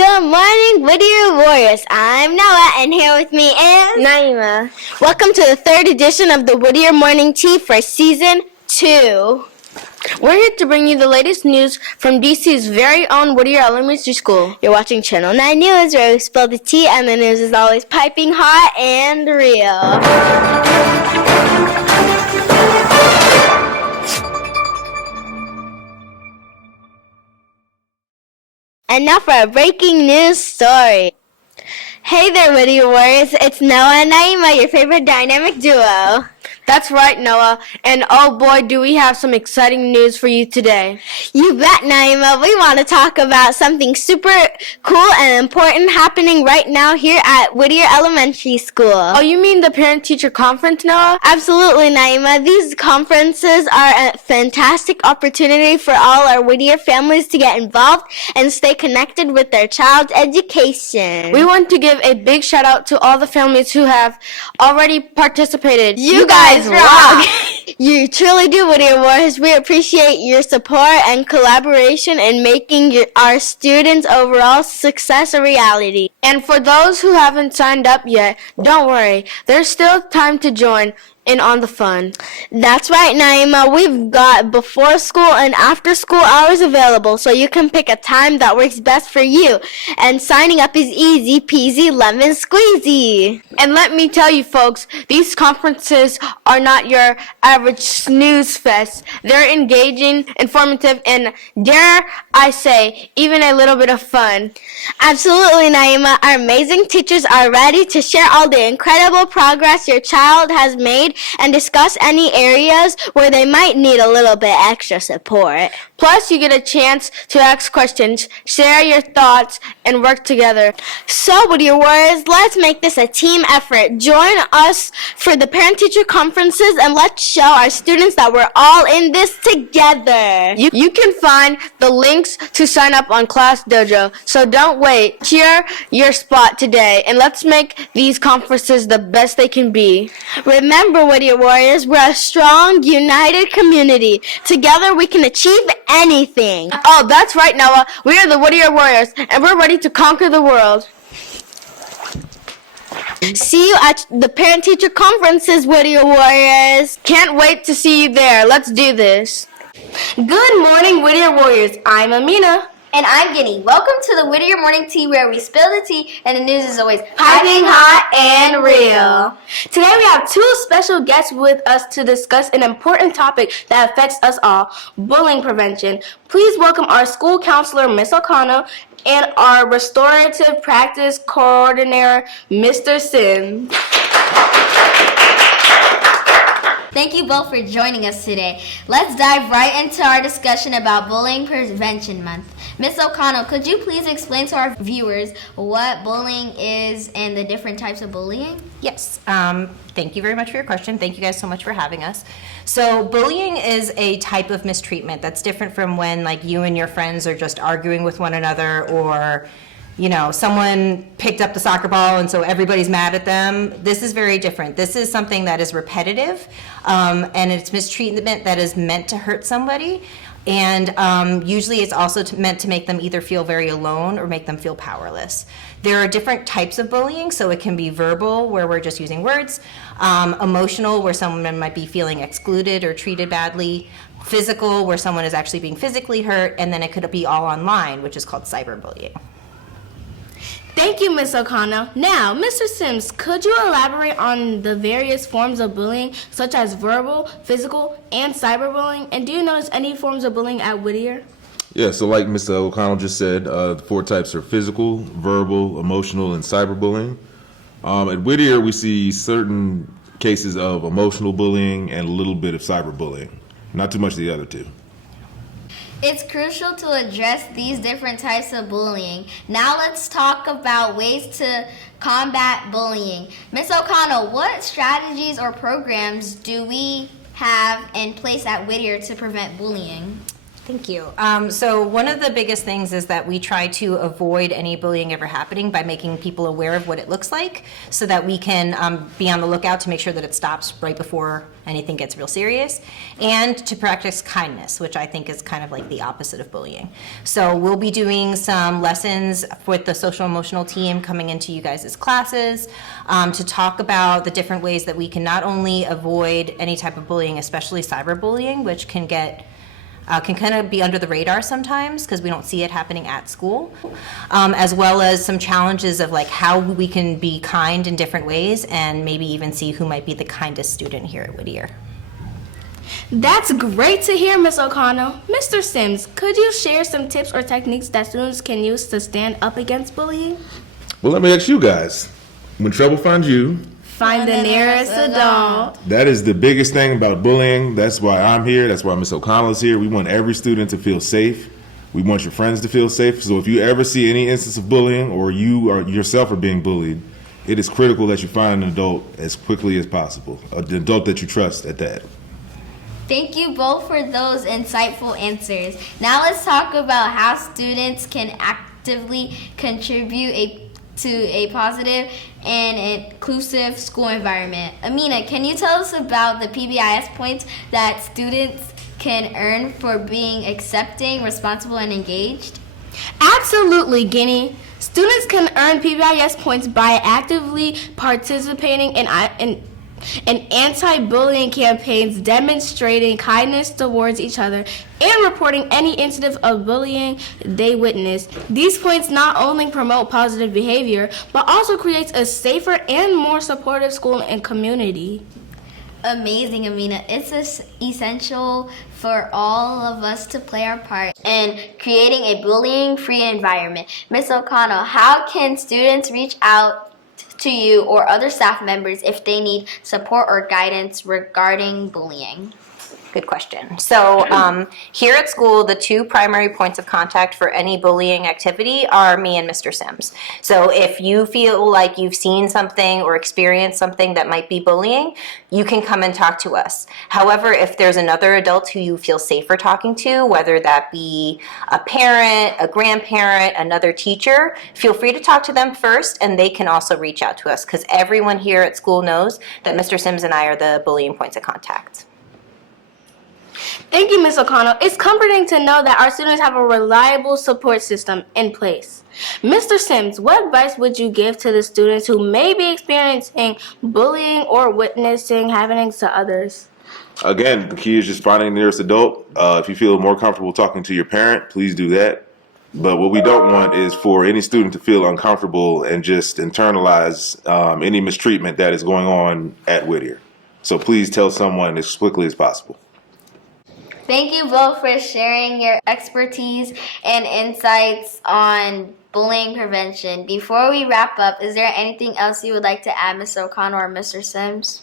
Good morning, Whittier Warriors. I'm Noah, and here with me is Naima. Welcome to the third edition of the Whittier Morning Tea for Season 2. We're here to bring you the latest news from DC's very own Whittier Elementary School. You're watching Channel 9 News, where we spill the tea, and the news is always piping hot and real. And now for a breaking news story. Hey there, Whittier Warriors. It's Noah and Naima, your favorite dynamic duo. That's right, Noah. And oh boy, do we have some exciting news for you today. You bet, Naima. We want to talk about something super cool and important happening right now here at Whittier Elementary School. Oh, you mean the parent-teacher conference, Noah? Absolutely, Naima. These conferences are a fantastic opportunity for all our Whittier families to get involved and stay connected with their child's education. We want to give a big shout out to all the families who have already participated. You guys rock! You truly do, Whittier Warriors. We appreciate your support and collaboration in making our students' overall success a reality. And for those who haven't signed up yet, don't worry. There's still time to join in on the fun. That's right, Naima. We've got before school and after school hours available, so you can pick a time that works best for you. And signing up is easy peasy lemon squeezy. And let me tell you, folks, these conferences are not your average snooze fest. They're engaging, informative, and dare I say, even a little bit of fun. Absolutely, Naima. Our amazing teachers are ready to share all the incredible progress your child has made and discuss any areas where they might need a little bit extra support. Plus, you get a chance to ask questions, share your thoughts, and work together. So, Whittier Warriors, let's make this a team effort. Join us for the parent-teacher conferences, and let's show our students that we're all in this together. You can find the links to sign up on Class Dojo, so don't wait. Cheer your spot today, and let's make these conferences the best they can be. Remember, Whittier Warriors, we're a strong, united community. Together, we can achieve anything. Oh, that's right, Noah. We are the Whittier Warriors, and we're ready to conquer the world. See you at the parent-teacher conferences, Whittier Warriors. Can't wait to see you there. Let's do this. Good morning, Whittier Warriors. I'm Amina. And I'm Guinea. Welcome to the Whittier Morning Tea, where we spill the tea and the news is always Piping hot and real. Today we have two special guests with us to discuss an important topic that affects us all, bullying prevention. Please welcome our school counselor, Miss O'Connell, and our restorative practice coordinator, Mr. Sims. Thank you both for joining us today. Let's dive right into our discussion about Bullying Prevention Month. Miss O'Connell, could you please explain to our viewers what bullying is and the different types of bullying? Yes. Thank you very much for your question. Thank you guys so much for having us. So bullying is a type of mistreatment that's different from when like you and your friends are just arguing with one another, or someone picked up the soccer ball and so everybody's mad at them. This is very different. This is something that is repetitive, and it's mistreatment that is meant to hurt somebody. And usually it's also meant to make them either feel very alone or make them feel powerless. There are different types of bullying, so it can be verbal, where we're just using words, emotional, where someone might be feeling excluded or treated badly, physical, where someone is actually being physically hurt, and then it could be all online, which is called cyberbullying. Thank you, Miss O'Connell. Now, Mr. Sims, could you elaborate on the various forms of bullying, such as verbal, physical, and cyberbullying? And do you notice any forms of bullying at Whittier? Yeah, so like Mr. O'Connell just said, the four types are physical, verbal, emotional, and cyberbullying. At Whittier, we see certain cases of emotional bullying and a little bit of cyberbullying. Not too much of the other two. It's crucial to address these different types of bullying. Now let's talk about ways to combat bullying. Miss O'Connell, what strategies or programs do we have in place at Whittier to prevent bullying? Thank you. So one of the biggest things is that we try to avoid any bullying ever happening by making people aware of what it looks like so that we can be on the lookout to make sure that it stops right before anything gets real serious, and to practice kindness, which I think is kind of like the opposite of bullying. So we'll be doing some lessons with the social emotional team coming into you guys' classes to talk about the different ways that we can not only avoid any type of bullying, especially cyberbullying, which can kind of be under the radar sometimes because we don't see it happening at school, as well as some challenges of like how we can be kind in different ways and maybe even see who might be the kindest student here at Whittier. That's great to hear, Ms. O'Connell. Mr. Sims, could you share some tips or techniques that students can use to stand up against bullying? Well, let me ask you guys. When trouble finds you, Find the nearest adult. that is the biggest thing about bullying. That's why I'm here. That's why Ms. O'Connell is here. We want every student to feel safe. We want your friends to feel safe. So if you ever see any instance of bullying or you or yourself are being bullied, it is critical that you find an adult as quickly as possible, an adult that you trust at that. Thank you both for those insightful answers. Now let's talk about how students can actively contribute to a positive and inclusive school environment. Amina, can you tell us about the PBIS points that students can earn for being accepting, responsible, and engaged? Absolutely, Guinea. Students can earn PBIS points by actively participating in anti-bullying campaigns, demonstrating kindness towards each other, and reporting any incident of bullying they witness. These points not only promote positive behavior, but also creates a safer and more supportive school and community. Amazing, Amina. It's essential for all of us to play our part in creating a bullying-free environment. Ms. O'Connell, how can students reach out to you or other staff members if they need support or guidance regarding bullying? Good question. So here at school, the two primary points of contact for any bullying activity are me and Mr. Sims. So if you feel like you've seen something or experienced something that might be bullying, you can come and talk to us. However, if there's another adult who you feel safer talking to, whether that be a parent, a grandparent, another teacher, feel free to talk to them first, and they can also reach out to us because everyone here at school knows that Mr. Sims and I are the bullying points of contact. Thank you, Ms. O'Connell. It's comforting to know that our students have a reliable support system in place. Mr. Sims, what advice would you give to the students who may be experiencing bullying or witnessing happenings to others? Again, the key is just finding the nearest adult. If you feel more comfortable talking to your parent, please do that. But what we don't want is for any student to feel uncomfortable and just internalize any mistreatment that is going on at Whittier. So please tell someone as quickly as possible. Thank you both for sharing your expertise and insights on bullying prevention. Before we wrap up, is there anything else you would like to add, Ms. O'Connell or Mr. Sims?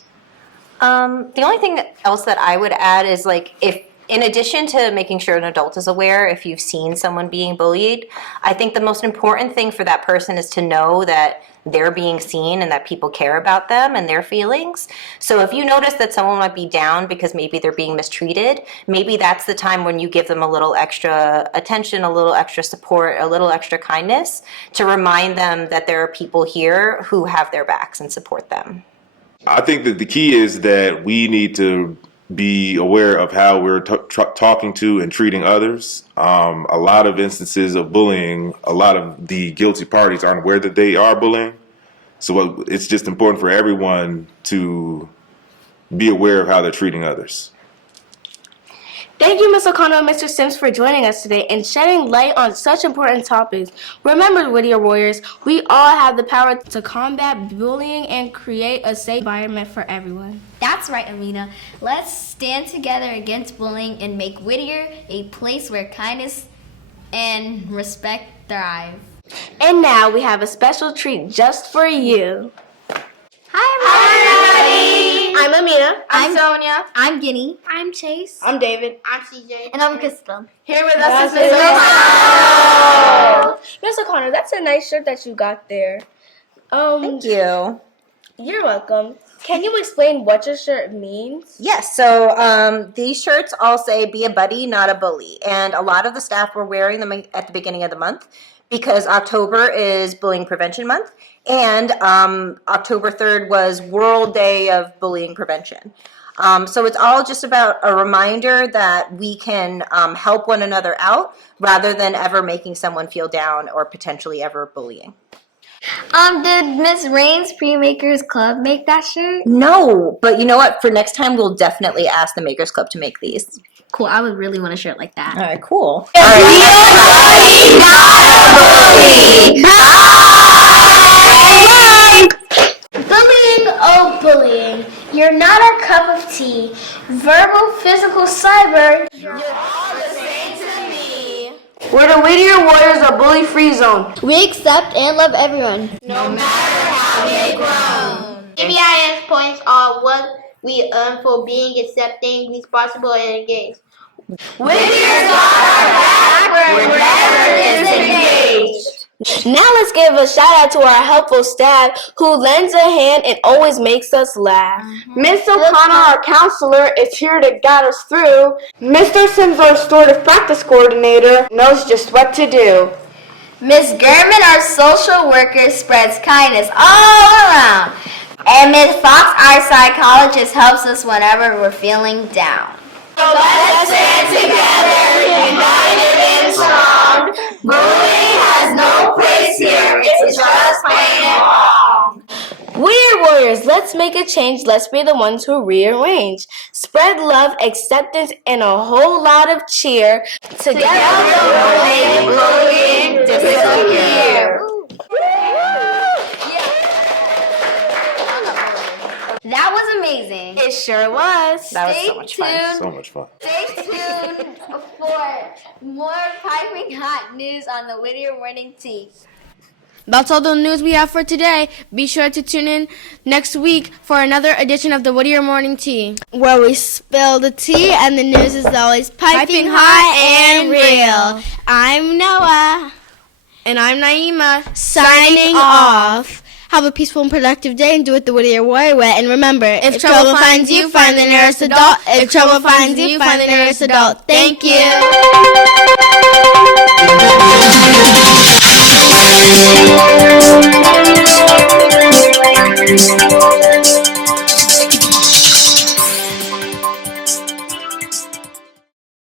The only thing else that I would add is like if in addition to making sure an adult is aware if you've seen someone being bullied, I think the most important thing for that person is to know that they're being seen and that people care about them and their feelings. So if you notice that someone might be down because maybe they're being mistreated, maybe that's the time when you give them a little extra attention, a little extra support, a little extra kindness to remind them that there are people here who have their backs and support them. I think that the key is that we need to be aware of how we're talking to and treating others. A lot of instances of bullying, a lot of the guilty parties aren't aware that they are bullying. So it's just important for everyone to be aware of how they're treating others. Thank you, Ms. O'Connell and Mr. Sims, for joining us today and shedding light on such important topics. Remember, Whittier Warriors, we all have the power to combat bullying and create a safe environment for everyone. That's right, Amina. Let's stand together against bullying and make Whittier a place where kindness and respect thrive. And now we have a special treat just for you. Hi, everybody. I'm Amina. I'm Sonia. I'm Guinea. I'm Chase. I'm David. I'm CJ. And I'm Crystal. Here with us is Ms. O'Connell. Ms. O'Connell, that's a nice shirt that you got there. Thank you. You're welcome. Can you explain what your shirt means? Yes, so these shirts all say be a buddy, not a bully. And a lot of the staff were wearing them at the beginning of the month because October is Bullying Prevention Month. And October 3rd was World Day of Bullying Prevention. So it's all just about a reminder that we can help one another out rather than ever making someone feel down or potentially ever bullying. Did Miss Rain's Pre-Makers Club make that shirt? No, but you know what? For next time, we'll definitely ask the Makers Club to make these. Cool, I would really want a shirt like that. All right, cool. Bullying, oh bullying, you're not our cup of tea. Verbal, physical, cyber, We're the Whittier Warriors, a bully-free zone. we accept and love everyone. ABIS points are what we earn for being accepting, responsible, and engaged. Now let's give a shout out to our helpful staff who lends a hand and always makes us laugh. Miss O'Connor, our counselor, is here to guide us through. Mr. Sims, our restorative practice coordinator, knows just what to do. Miss German, our social worker, spreads kindness all around. And Miss Fox, our psychologist, helps us whenever we're feeling down. We're warriors. Let's make a change. Let's be the ones who rearrange. Spread love, acceptance, and a whole lot of cheer. Together we'll make bullying disappear. That was amazing. It sure was. That was so much fun. So much fun. Stay tuned for more piping hot news on the Whittier Morning Tea. That's all the news we have for today. Be sure to tune in next week for another edition of the Whittier Morning Tea. Where we spill the tea and the news is always piping hot and real. I'm Noah. And I'm Naima. Signing off. Have a peaceful and productive day and do it the Whittier Warrior way. And remember, if trouble finds you, find the nearest adult. If trouble finds you, find the nearest adult. Thank you.